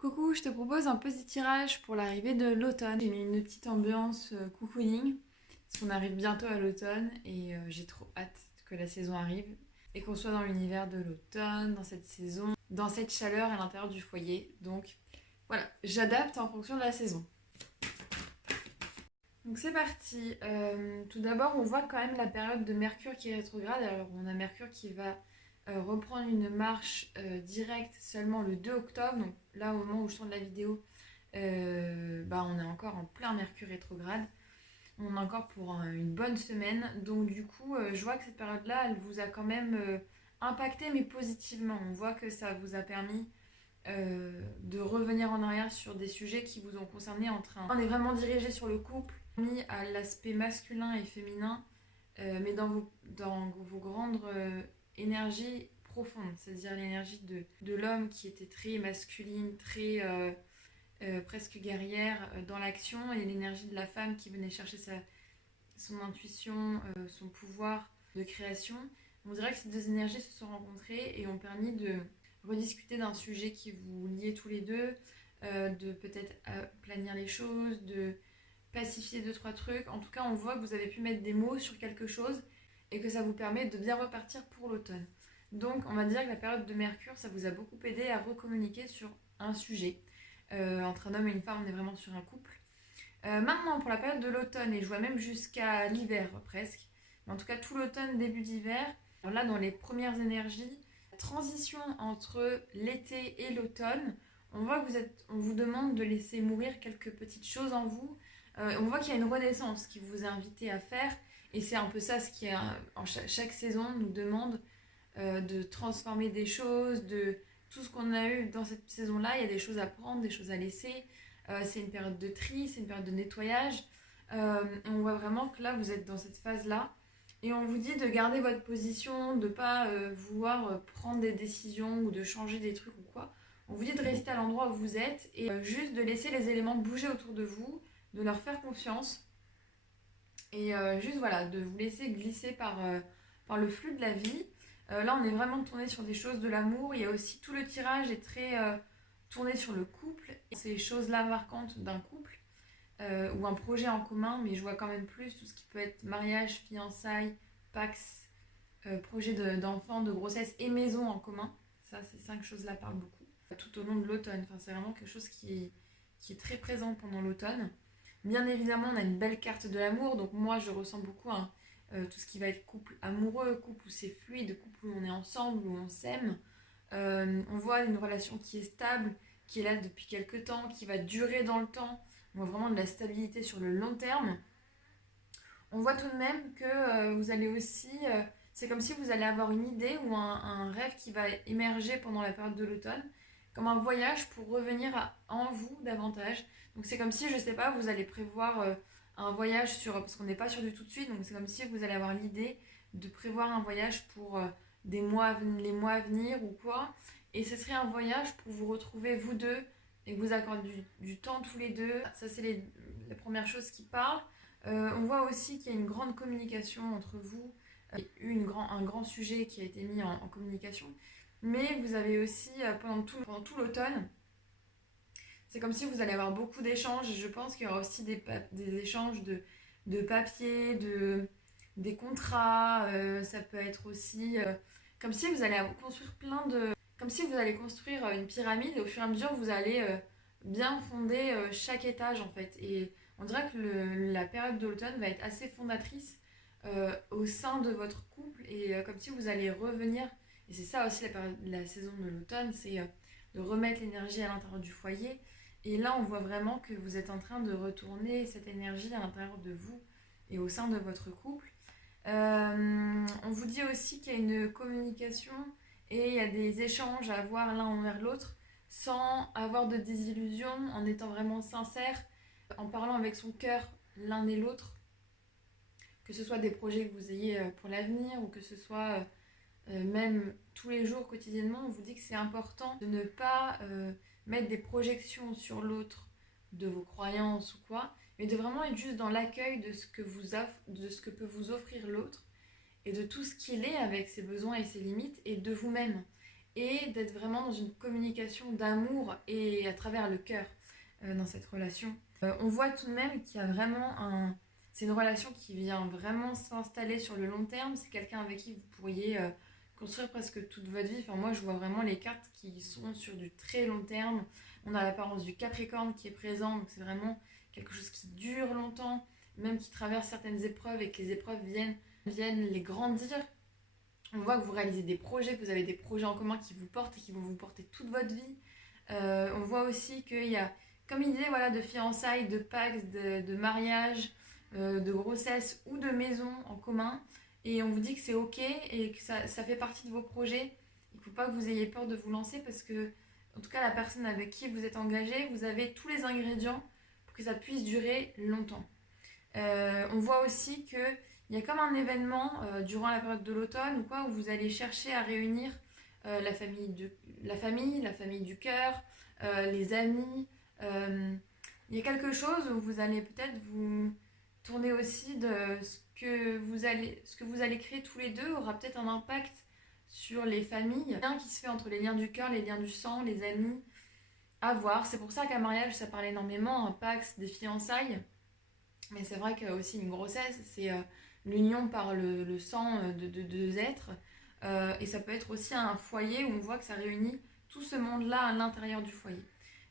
Coucou, je te propose un petit tirage pour l'arrivée de l'automne. J'ai mis une petite ambiance cocooning, parce qu'on arrive bientôt à l'automne et j'ai trop hâte que la saison arrive et qu'on soit dans l'univers de l'automne, dans cette saison, dans cette chaleur à l'intérieur du foyer. Donc voilà, j'adapte en fonction de la saison. Donc c'est parti. Tout d'abord, on voit quand même la période de Mercure qui est rétrograde. Alors on a Mercure qui va reprendre une marche directe seulement le 2 octobre. Donc là, au moment où je tourne la vidéo, on est encore en plein Mercure rétrograde. On a encore pour une bonne semaine. Donc du coup, je vois que cette période-là, elle vous a quand même impacté, mais positivement. On voit que ça vous a permis de revenir en arrière sur des sujets qui vous ont concerné en train. On est vraiment dirigé sur le couple, mis à l'aspect masculin et féminin, mais dans vos grandes énergies profondes, c'est-à-dire l'énergie de l'homme qui était très masculine, très presque guerrière dans l'action, et l'énergie de la femme qui venait chercher son intuition, son pouvoir de création. On dirait que ces deux énergies se sont rencontrées et ont permis de rediscuter d'un sujet qui vous liait tous les deux, de peut-être planir les choses, de pacifier deux, trois trucs. En tout cas, on voit que vous avez pu mettre des mots sur quelque chose et que ça vous permet de bien repartir pour l'automne. Donc, on va dire que la période de Mercure, ça vous a beaucoup aidé à recommuniquer sur un sujet. Entre un homme et une femme, on est vraiment sur un couple. Maintenant, pour la période de l'automne, et je vois même jusqu'à l'hiver presque, mais en tout cas tout l'automne, début d'hiver, là dans les premières énergies, la transition entre l'été et l'automne, on voit que on vous demande de laisser mourir quelques petites choses en vous. On voit qu'il y a une renaissance qui vous est invité à faire, et c'est un peu ça ce qui est en chaque saison nous demande de transformer des choses, de tout ce qu'on a eu dans cette saison-là, il y a des choses à prendre, des choses à laisser. C'est une période de tri, c'est une période de nettoyage. Et on voit vraiment que là, vous êtes dans cette phase-là. Et on vous dit de garder votre position, de ne pas vouloir prendre des décisions ou de changer des trucs ou quoi. On vous dit de rester à l'endroit où vous êtes et juste de laisser les éléments bouger autour de vous, de leur faire confiance. Et juste voilà, de vous laisser glisser par le flux de la vie. Là, on est vraiment tourné sur des choses de l'amour. Il y a aussi tout le tirage est très tourné sur le couple. Et ces choses-là marquantes d'un couple ou un projet en commun, mais je vois quand même plus tout ce qui peut être mariage, fiançailles, pax, projet d'enfant, de grossesse et maison en commun. Ça, ces 5 choses-là parlent beaucoup. Tout au long de l'automne. Enfin, c'est vraiment quelque chose qui est très présent pendant l'automne. Bien évidemment, on a une belle carte de l'amour. Donc moi, je ressens beaucoup tout ce qui va être couple amoureux, couple où c'est fluide, couple où on est ensemble, où on s'aime. On voit une relation qui est stable, qui est là depuis quelques temps, qui va durer dans le temps. On voit vraiment de la stabilité sur le long terme. On voit tout de même que vous allez aussi... c'est comme si vous allez avoir une idée ou un rêve qui va émerger pendant la période de l'automne, comme un voyage pour revenir en vous davantage. Donc c'est comme si, je sais pas, vous allez prévoir un voyage parce qu'on n'est pas sûr du tout de suite, donc c'est comme si vous allez avoir l'idée de prévoir un voyage pour les mois à venir ou quoi. Et ce serait un voyage pour vous retrouver vous deux et que vous accorder du temps tous les deux. Ça, c'est les premières choses qui parlent. On voit aussi qu'il y a une grande communication entre vous, un grand sujet qui a été mis en communication, mais vous avez aussi, pendant tout l'automne, c'est comme si vous allez avoir beaucoup d'échanges, et je pense qu'il y aura aussi des échanges de papiers, des contrats, ça peut être aussi comme si vous allez construire comme si vous allez construire une pyramide, et au fur et à mesure, vous allez bien fonder chaque étage en fait. Et on dirait que la période de l'automne va être assez fondatrice au sein de votre couple, et comme si vous allez revenir, et c'est ça aussi la saison de l'automne, c'est de remettre l'énergie à l'intérieur du foyer. Et là, on voit vraiment que vous êtes en train de retourner cette énergie à l'intérieur de vous et au sein de votre couple. On vous dit aussi qu'il y a une communication et il y a des échanges à avoir l'un envers l'autre sans avoir de désillusion, en étant vraiment sincère, en parlant avec son cœur l'un et l'autre, que ce soit des projets que vous ayez pour l'avenir ou que ce soit même tous les jours, quotidiennement. On vous dit que c'est important de ne pas mettre des projections sur l'autre de vos croyances ou quoi, mais de vraiment être juste dans l'accueil de ce que peut vous offrir l'autre et de tout ce qu'il est avec ses besoins et ses limites et de vous-même. et d'être vraiment dans une communication d'amour et à travers le cœur dans cette relation. On voit tout de même qu'il y a vraiment un... C'est une relation qui vient vraiment s'installer sur le long terme. C'est quelqu'un avec qui vous pourriez construire presque toute votre vie. Enfin, moi, je vois vraiment les cartes qui sont sur du très long terme. On a l'apparence du Capricorne qui est présent, donc c'est vraiment quelque chose qui dure longtemps, même qui traverse certaines épreuves et que les épreuves viennent les grandir. On voit que vous réalisez des projets, que vous avez des projets en commun qui vous portent et qui vont vous porter toute votre vie. On voit aussi qu'il y a, comme il disait, voilà, de fiançailles, de pactes, de mariage, de grossesse ou de maison en commun. Et on vous dit que c'est ok et que ça fait partie de vos projets. Il ne faut pas que vous ayez peur de vous lancer parce que, en tout cas, la personne avec qui vous êtes engagé, vous avez tous les ingrédients pour que ça puisse durer longtemps. On voit aussi qu'il y a comme un événement durant la période de l'automne ou quoi, où vous allez chercher à réunir la famille du cœur, les amis. Il y a quelque chose où vous allez peut-être vous tourner aussi de ce que vous allez créer tous les deux aura peut-être un impact sur les familles. Il y a un lien qui se fait entre les liens du cœur, les liens du sang, les amis. À voir. C'est pour ça qu'un mariage, ça parle énormément, un pacte, des fiançailles. Mais c'est vrai qu'il y a aussi une grossesse, c'est l'union par le sang de deux êtres. Et ça peut être aussi un foyer où on voit que ça réunit tout ce monde-là à l'intérieur du foyer.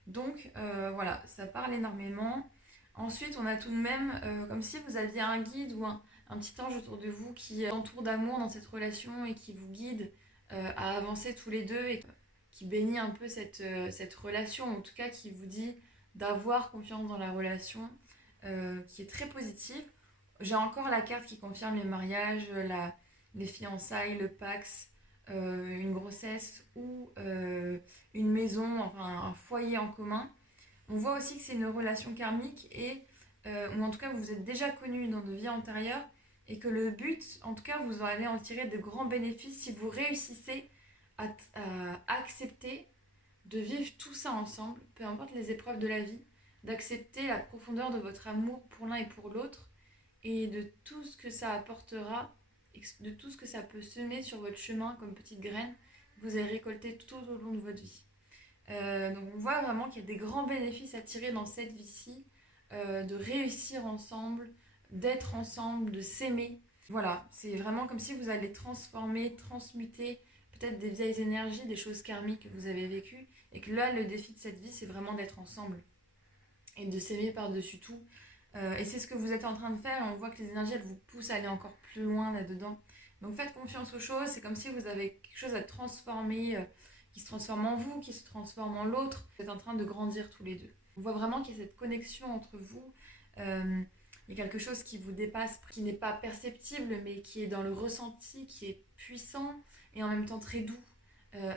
Donc voilà, ça parle énormément. Ensuite, on a tout de même, comme si vous aviez un guide ou un petit ange autour de vous qui entoure d'amour dans cette relation et qui vous guide à avancer tous les deux et qui bénit un peu cette relation, en tout cas qui vous dit d'avoir confiance dans la relation, qui est très positive. J'ai encore la carte qui confirme les mariages, les fiançailles, le pax, une grossesse ou une maison, enfin un foyer en commun. On voit aussi que c'est une relation karmique et ou en tout cas vous vous êtes déjà connus dans de vies antérieures et que le but, en tout cas vous allez en tirer de grands bénéfices si vous réussissez à accepter de vivre tout ça ensemble, peu importe les épreuves de la vie, d'accepter la profondeur de votre amour pour l'un et pour l'autre et de tout ce que ça apportera, de tout ce que ça peut semer sur votre chemin comme petite graine que vous allez récolter tout au long de votre vie. Donc on voit vraiment qu'il y a des grands bénéfices à tirer dans cette vie-ci, de réussir ensemble, d'être ensemble, de s'aimer. Voilà, c'est vraiment comme si vous allez transformer, transmuter peut-être des vieilles énergies, des choses karmiques que vous avez vécues, et que là, le défi de cette vie, c'est vraiment d'être ensemble et de s'aimer par-dessus tout. Et c'est ce que vous êtes en train de faire, on voit que les énergies, elles vous poussent à aller encore plus loin là-dedans. Donc faites confiance aux choses, c'est comme si vous avez quelque chose à transformer, qui se transforme en vous, qui se transforme en l'autre. Vous êtes en train de grandir tous les deux. On voit vraiment qu'il y a cette connexion entre vous. Il y a quelque chose qui vous dépasse, qui n'est pas perceptible, mais qui est dans le ressenti, qui est puissant et en même temps très doux,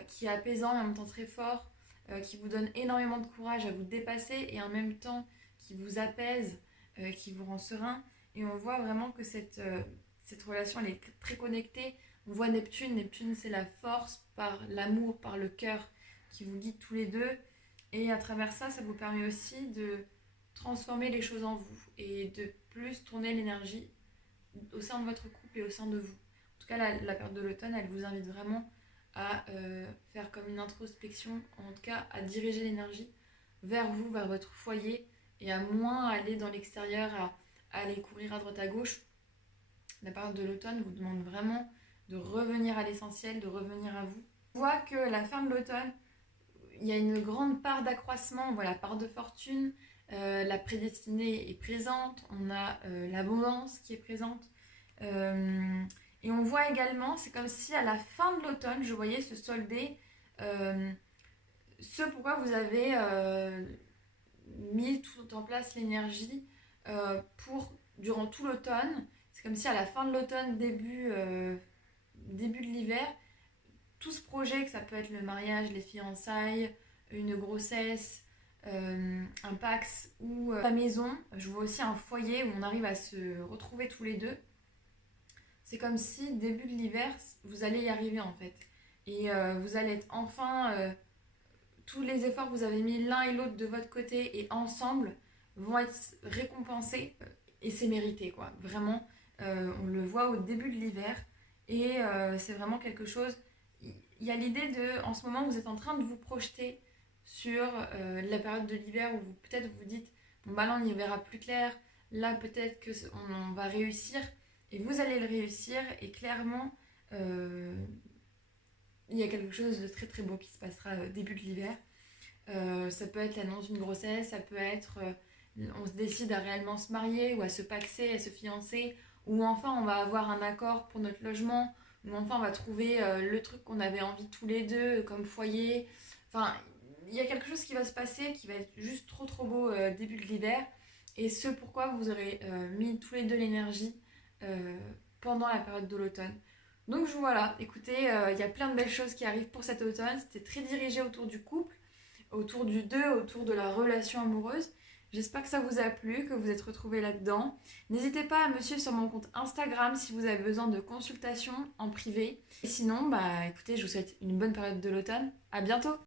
qui est apaisant et en même temps très fort, qui vous donne énormément de courage à vous dépasser et en même temps qui vous apaise, qui vous rend serein. Et on voit vraiment que cette relation, elle est très connectée. On voit Neptune. Neptune, c'est la force par l'amour, par le cœur qui vous guide tous les deux. Et à travers ça, ça vous permet aussi de transformer les choses en vous et de plus tourner l'énergie au sein de votre couple et au sein de vous. En tout cas, la période de l'automne, elle vous invite vraiment à faire comme une introspection, en tout cas à diriger l'énergie vers vous, vers votre foyer et à moins aller dans l'extérieur, à aller courir à droite à gauche. La période de l'automne vous demande vraiment de revenir à l'essentiel, de revenir à vous. On voit que la fin de l'automne, il y a une grande part d'accroissement, on voit la part de fortune, la prédestinée est présente, on a l'abondance qui est présente. Et on voit également, c'est comme si à la fin de l'automne, je voyais se solder ce pourquoi vous avez mis tout en place l'énergie durant tout l'automne. C'est comme si à la fin de l'automne, début de l'hiver, tout ce projet, que ça peut être le mariage, les fiançailles, une grossesse, un pax ou la maison. Je vois aussi un foyer où on arrive à se retrouver tous les deux. C'est comme si début de l'hiver, vous allez y arriver en fait. Et vous allez être enfin... tous les efforts que vous avez mis l'un et l'autre de votre côté et ensemble vont être récompensés et c'est mérité quoi. Vraiment, on le voit au début de l'hiver et c'est vraiment quelque chose... Il il y a l'idée de, en ce moment, vous êtes en train de vous projeter sur la période de l'hiver où vous peut-être vous dites, bon bah là on y verra plus clair, là peut-être que on va réussir, et vous allez le réussir, et clairement, euh, il y a quelque chose de très très beau qui se passera début de l'hiver. Ça peut être l'annonce d'une grossesse, ça peut être on se décide à réellement se marier ou à se paxer, à se fiancer, ou enfin on va avoir un accord pour notre logement, ou enfin on va trouver le truc qu'on avait envie tous les deux comme foyer. Enfin, il y a quelque chose qui va se passer qui va être juste trop trop beau début de l'hiver, et ce pourquoi vous aurez mis tous les deux l'énergie euh, pendant la période de l'automne. Donc voilà, écoutez, il y a plein de belles choses qui arrivent pour cet automne. C'était très dirigé autour du couple, autour du deux, autour de la relation amoureuse. J'espère que ça vous a plu, que vous êtes retrouvés là-dedans. N'hésitez pas à me suivre sur mon compte Instagram si vous avez besoin de consultations en privé. Et sinon, bah écoutez, je vous souhaite une bonne période de l'automne. À bientôt!